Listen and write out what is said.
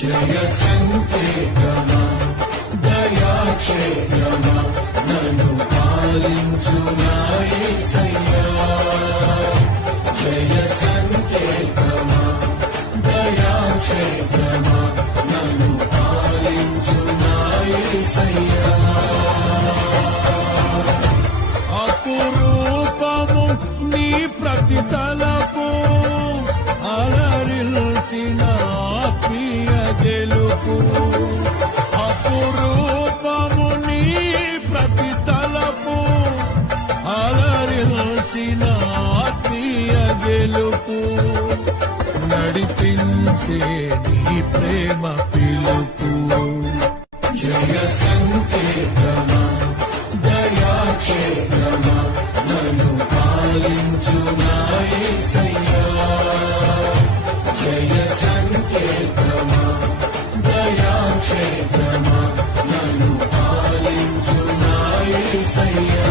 జయ సంకేతమా దయాక్షేత్రమా నన్ను పాలించు నా యేసయ్యా. జయ సంకేతమా దయాక్షేత్రమా నన్ను పాలించు నా యేసయ్యా. అపురూపము నీ ప్రతి తలపు అలరిల్చిన ఆత్మీయ గెలుపు. అపురూపము నీ ప్రతి తలపు అలరిల్చిన ఆత్మీయ గెలుపు. నడిపించే నీ ప్రేమ పిలుపు. జయ సంకేతమా దయాక్షేత్రమా నన్ను పాలించు నా యేసయ్యా. జయ సంకేతమా దయాక్షేత్రమా నన్ను పాలించు నా యేసయ్యా.